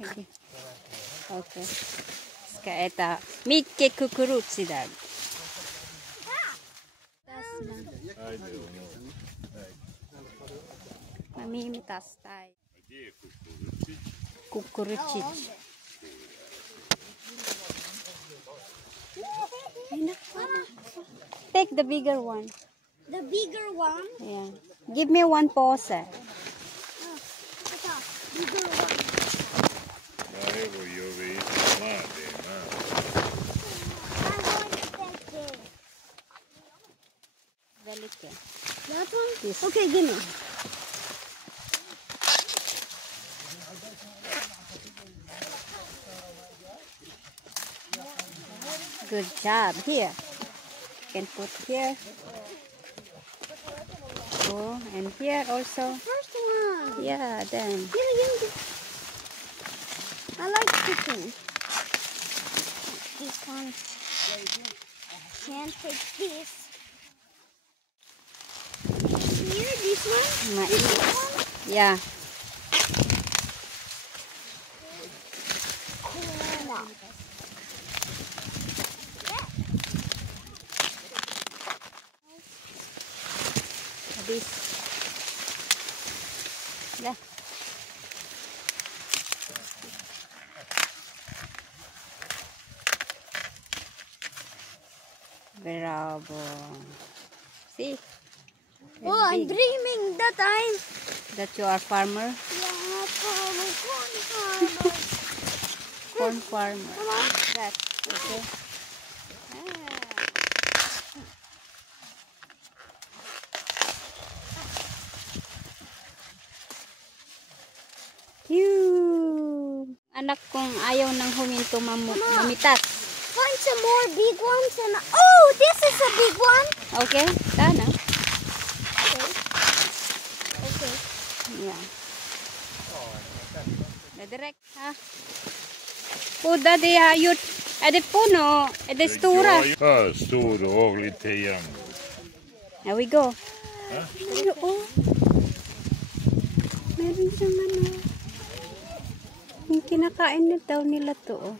Okay. Okay. Ska äta mycket kukuruz idag. Mamimitas tayo. Kukuruchic. Take the bigger one. The bigger one? Yeah. Give me one pose. Bigger one. Dai, voglio vedere. I'm going to take this. Delicate. That one? Yes. Okay, give me. Good job. Here. You can put here. Oh, and here also. First one. Yeah, then. Give me. I like cooking. This one. Can't take this. Here, this one. This one. Yeah. This. Yeah. Bravo. See? Oh, I'm dreaming that That you are farmer? farmer. Corn farmer. Come on. That. Okay. Phew! Anak kong ayaw nang huminto mamitas. Find some more big ones and oh, this is a big one. Okay? Sana? Okay. Yeah. Direct, ha? Puda di ayut. Ede puno. Ede stora. Storo och lite jämn. Here we go. Huh? Oh. Meron siyang ano. Yung kinakain na daw nila to, oh.